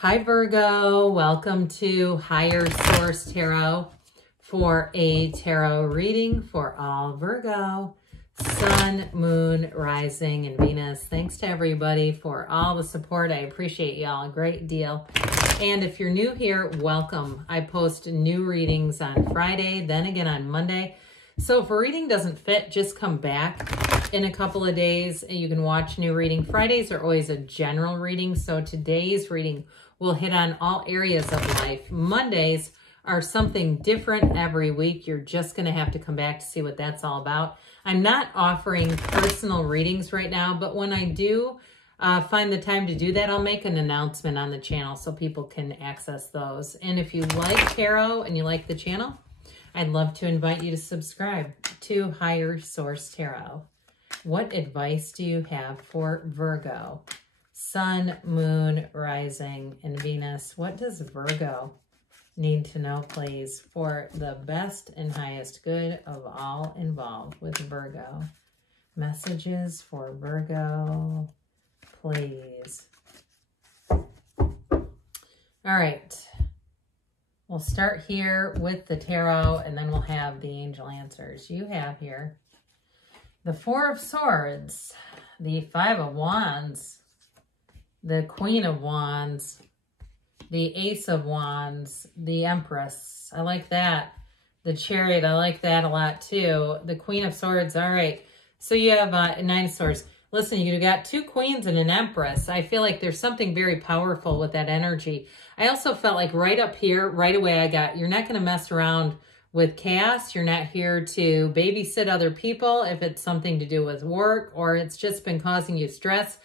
Hi Virgo, welcome to Higher Source Tarot for a tarot reading for all Virgo, Sun, Moon, Rising, and Venus. Thanks to everybody for all the support. I appreciate y'all a great deal. And if you're new here, welcome. I post new readings on Friday, then again on Monday. So if a reading doesn't fit, just come back in a couple of days and you can watch new reading. Fridays are always a general reading, so today's reading will hit on all areas of life. Mondays are something different every week. You're just going to have to come back to see what that's all about. I'm not offering personal readings right now, but when I do find the time to do that, I'll make an announcement on the channel so people can access those. And if you like tarot and you like the channel, I'd love to invite you to subscribe to Higher Source Tarot. What advice do you have for Virgo? Sun, Moon, Rising, and Venus. What does Virgo need to know, please, for the best and highest good of all involved with Virgo? Messages for Virgo, please. All right. We'll start here with the tarot, and then we'll have the angel answers. You have here the Four of Swords, the Five of Wands, the Queen of Wands, the Ace of Wands, the Empress. I like that. The Chariot, I like that a lot too. The Queen of Swords, all right. So you have Nine of Swords. Listen, you got two queens and an empress. I feel like there's something very powerful with that energy. I also felt like right up here, right away, I got, you're not going to mess around with chaos. You're not here to babysit other people if it's something to do with work or it's just been causing you stress.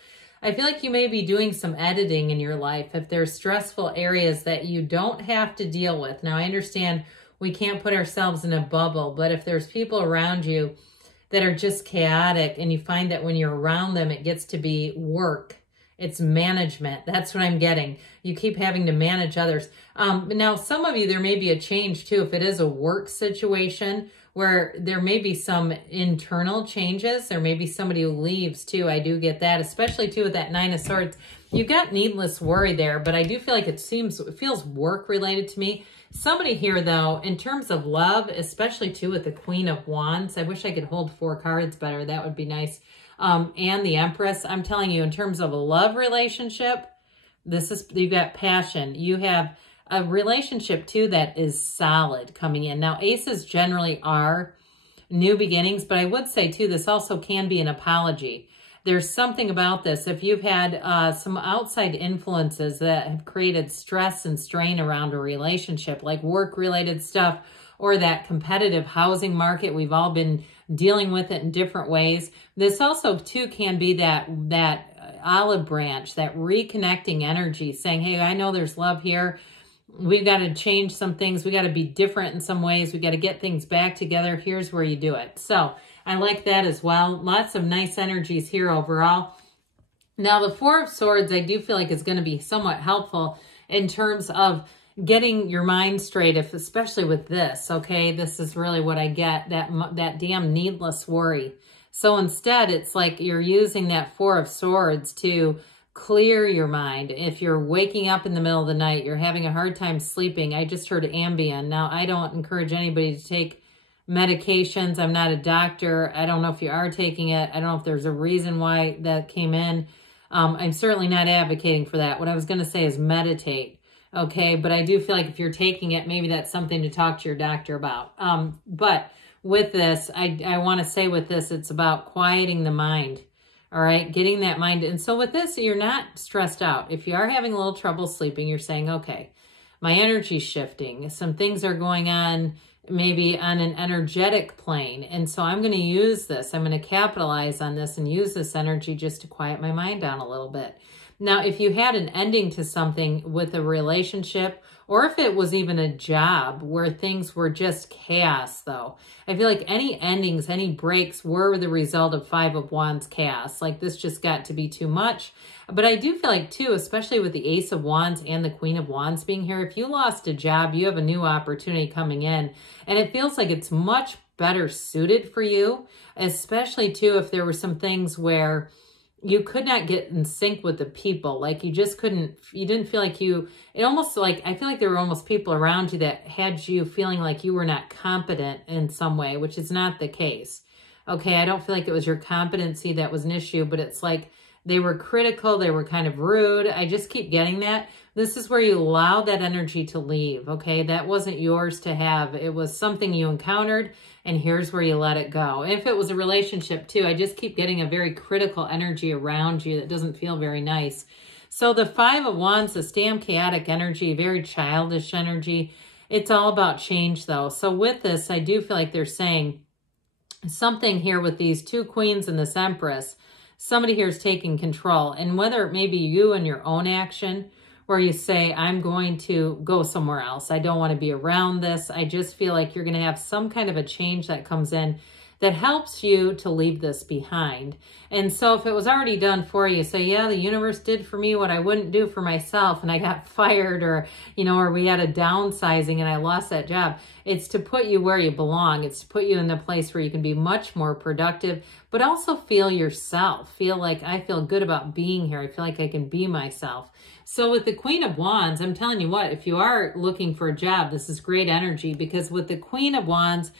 I feel like you may be doing some editing in your life if there's stressful areas that you don't have to deal with. Now, I understand we can't put ourselves in a bubble, but if there's people around you that are just chaotic and you find that when you're around them, it gets to be work. It's management. That's what I'm getting. You keep having to manage others. Now, some of you, there may be a change too. If it is a work situation where there may be some internal changes, there may be somebody who leaves too. I do get that, especially too with that Nine of Swords. You've got needless worry there, but I do feel like it feels work related to me. Somebody here though, in terms of love, especially too with the Queen of Wands, I wish I could hold 4 cards better. That would be nice. And the Empress, I'm telling you, in terms of a love relationship, you've got passion. You have a relationship too that is solid coming in. Now, aces generally are new beginnings, but I would say too, this also can be an apology. There's something about this. If you've had some outside influences that have created stress and strain around a relationship, like work-related stuff or that competitive housing market, we've all been dealing with it in different ways. This also too can be that olive branch, that reconnecting energy, saying, hey, I know there's love here. We've got to change some things. We got to be different in some ways. We got to get things back together. Here's where you do it. So I like that as well. Lots of nice energies here overall. Now, the Four of Swords, I do feel like is going to be somewhat helpful in terms of getting your mind straight, especially with this, okay? This is really what I get, that damn needless worry. So instead, it's like you're using that Four of Swords to clear your mind. If you're waking up in the middle of the night, you're having a hard time sleeping. I just heard Ambien. Now, I don't encourage anybody to take medications. I'm not a doctor. I don't know if you are taking it. I don't know if there's a reason why that came in. I'm certainly not advocating for that. What I was going to say is meditate. Okay, but I do feel like if you're taking it, maybe that's something to talk to your doctor about. But with this, I want to say with this, it's about quieting the mind. All right, getting that mind. And so with this, you're not stressed out. If you are having a little trouble sleeping, you're saying, okay, my energy's shifting. Some things are going on maybe on an energetic plane. And so I'm going to use this. I'm going to capitalize on this and use this energy just to quiet my mind down a little bit. Now, if you had an ending to something with a relationship, or if it was even a job where things were just chaos, though, I feel like any endings, any breaks were the result of Five of Wands chaos. Like this just got to be too much. But I do feel like too, especially with the Ace of Wands and the Queen of Wands being here, if you lost a job, you have a new opportunity coming in. And it feels like it's much better suited for you, especially too if there were some things where you could not get in sync with the people. Like you just couldn't, you didn't feel like you, it almost like, I feel like there were almost people around you that had you feeling like you were not competent in some way, which is not the case. Okay, I don't feel like it was your competency that was an issue, but it's like they were critical, they were kind of rude. I just keep getting that. This is where you allow that energy to leave, okay? That wasn't yours to have. It was something you encountered, and here's where you let it go. If it was a relationship too, I just keep getting a very critical energy around you that doesn't feel very nice. So the Five of Wands, the damn chaotic energy, very childish energy. It's all about change though. So with this, I do feel like they're saying something here with these two queens and this Empress. Somebody here is taking control, and whether it may be you and your own action, where you say, I'm going to go somewhere else. I don't want to be around this. I just feel like you're going to have some kind of a change that comes in that helps you to leave this behind. And so if it was already done for you, say, yeah, the universe did for me what I wouldn't do for myself, and I got fired, or, you know, or we had a downsizing and I lost that job. It's to put you where you belong. It's to put you in the place where you can be much more productive, but also feel yourself. Feel like, I feel good about being here. I feel like I can be myself. So with the Queen of Wands, I'm telling you what, if you are looking for a job, this is great energy, because with the Queen of Wands,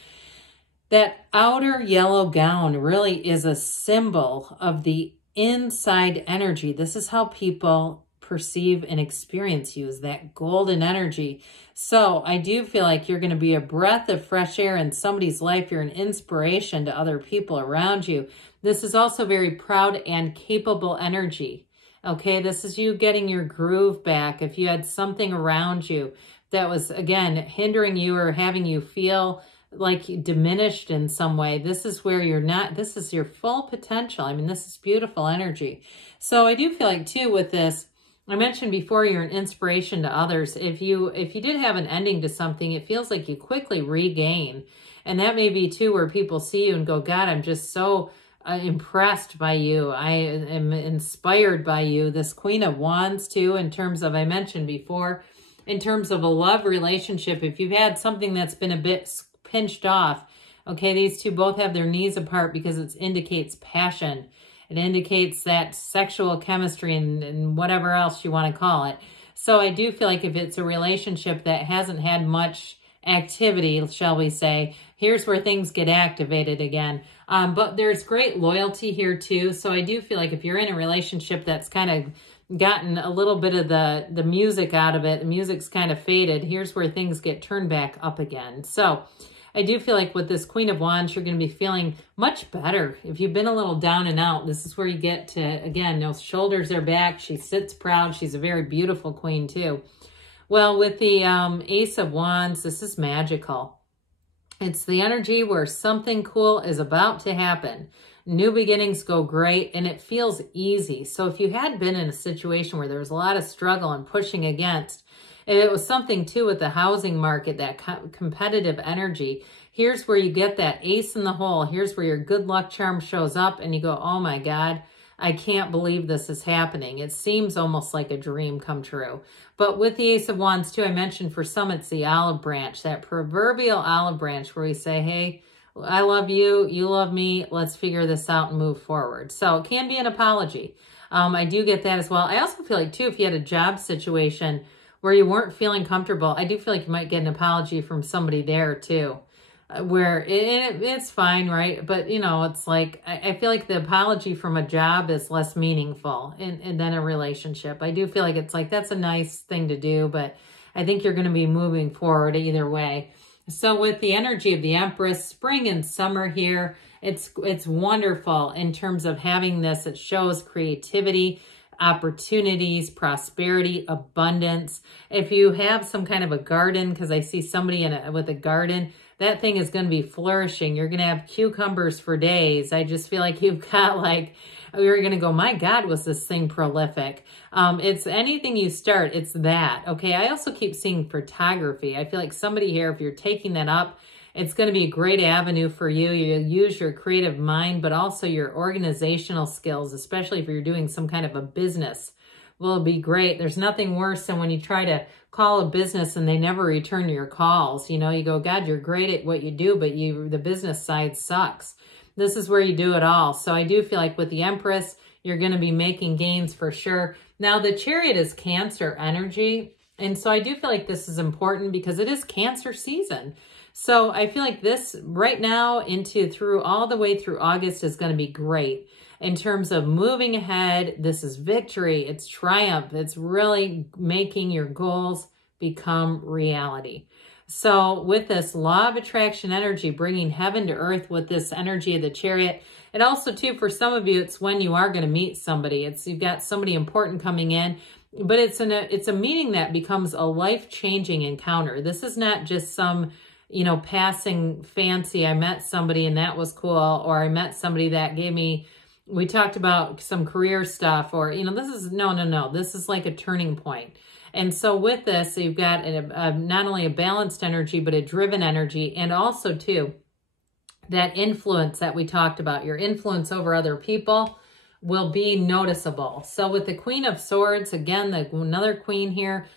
that outer yellow gown really is a symbol of the inside energy. This is how people perceive and experience you, is that golden energy. So I do feel like you're going to be a breath of fresh air in somebody's life. You're an inspiration to other people around you. This is also very proud and capable energy. Okay, this is you getting your groove back. If you had something around you that was, again, hindering you or having you feel like diminished in some way, this is where you're not, this is your full potential. I mean, this is beautiful energy. So I do feel like too with this, I mentioned before, you're an inspiration to others. If you did have an ending to something, it feels like you quickly regain. And that may be too where people see you and go, God, I'm just so impressed by you. I am inspired by you. This Queen of Wands too, in terms of, I mentioned before, in terms of a love relationship, if you've had something that's been a bit pinched off, okay, these two both have their knees apart because it indicates passion. It indicates that sexual chemistry and whatever else you want to call it. So I do feel like if it's a relationship that hasn't had much activity, shall we say, here's where things get activated again. But there's great loyalty here too. So I do feel like if you're in a relationship that's kind of gotten a little bit of the music out of it, the music's kind of faded, here's where things get turned back up again. So I do feel like with this Queen of Wands, you're going to be feeling much better. If you've been a little down and out, this is where you get to, again, those shoulders are back. She sits proud. She's a very beautiful queen too. Well, with the Ace of Wands, this is magical. It's the energy where something cool is about to happen. New beginnings go great, and it feels easy. So if you had been in a situation where there was a lot of struggle and pushing against, if it was something too with the housing market, that competitive energy, here's where you get that ace in the hole. Here's where your good luck charm shows up and you go, oh my God, I can't believe this is happening. It seems almost like a dream come true. But with the Ace of Wands too, I mentioned for some it's the olive branch, that proverbial olive branch where we say, hey, I love you, you love me, let's figure this out and move forward. So it can be an apology. I do get that as well. I also feel like too, if you had a job situation where you weren't feeling comfortable, I do feel like you might get an apology from somebody there too, where it's fine, right? But, you know, it's like, I feel like the apology from a job is less meaningful than a relationship. I do feel like it's like, that's a nice thing to do, but I think you're going to be moving forward either way. So with the energy of the Empress, spring and summer here, it's wonderful in terms of having this. It shows creativity, opportunities, prosperity, abundance. If you have some kind of a garden, because I see somebody with a garden, that thing is going to be flourishing. You're going to have cucumbers for days. I just feel like you've got like, you're going to go, my God, was this thing prolific? It's anything you start, it's that. Okay, I also keep seeing photography. I feel like somebody here, if you're taking that up, it's going to be a great avenue for you. You use your creative mind, but also your organizational skills, especially if you're doing some kind of a business, will be great. There's nothing worse than when you try to call a business and they never return your calls. You know, you go, God, you're great at what you do, but the business side sucks. This is where you do it all. So I do feel like with the Empress, You're going to be making gains for sure. Now, the Chariot is Cancer energy. And so I do feel like this is important because it is Cancer season. So I feel like this right now through all the way through August is going to be great in terms of moving ahead. This is victory. It's triumph. It's really making your goals become reality. So with this law of attraction energy, bringing heaven to earth with this energy of the Chariot, and also too, for some of you, it's when you are going to meet somebody. You've got somebody important coming in, but it's a meeting that becomes a life-changing encounter. This is not just some, passing fancy, I met somebody and that was cool, or I met somebody that gave me, we talked about some career stuff, or, this is, no. This is like a turning point. And so with this, you've got not only a balanced energy, but a driven energy. And also, too, that influence that we talked about, your influence over other people will be noticeable. So with the Queen of Swords, again, another queen here,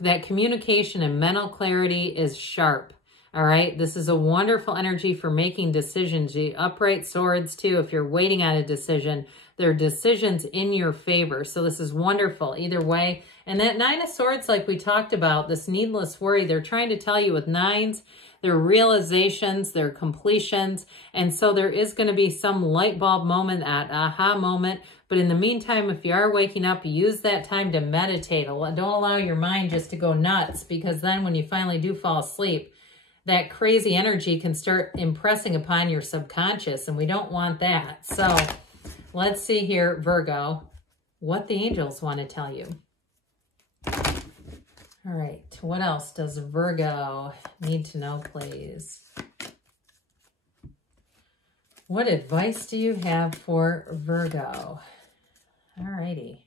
that communication and mental clarity is sharp. All right. This is a wonderful energy for making decisions. The upright swords, too, if you're waiting on a decision, there are decisions in your favor. So this is wonderful either way. And that Nine of Swords, like we talked about, this needless worry, they're trying to tell you with nines, they're realizations, they're completions. And so there is going to be some light bulb moment, that aha moment. But in the meantime, if you are waking up, use that time to meditate. Don't allow your mind just to go nuts, because then when you finally do fall asleep, that crazy energy can start impressing upon your subconscious, and we don't want that. So let's see here, Virgo, what the angels want to tell you. All right, what else does Virgo need to know, please? What advice do you have for Virgo? All righty.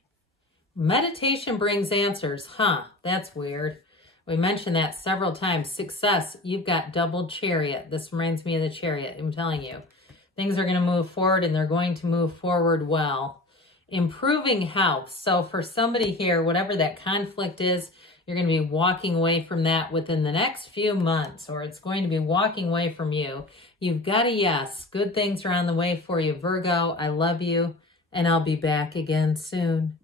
Meditation brings answers. Huh, that's weird. We mentioned that several times. Success, you've got double Chariot. This reminds me of the Chariot. I'm telling you, things are going to move forward, and they're going to move forward well. Improving health. So for somebody here, whatever that conflict is, you're going to be walking away from that within the next few months, or it's going to be walking away from you. You've got a yes. Good things are on the way for you, Virgo. I love you, and I'll be back again soon.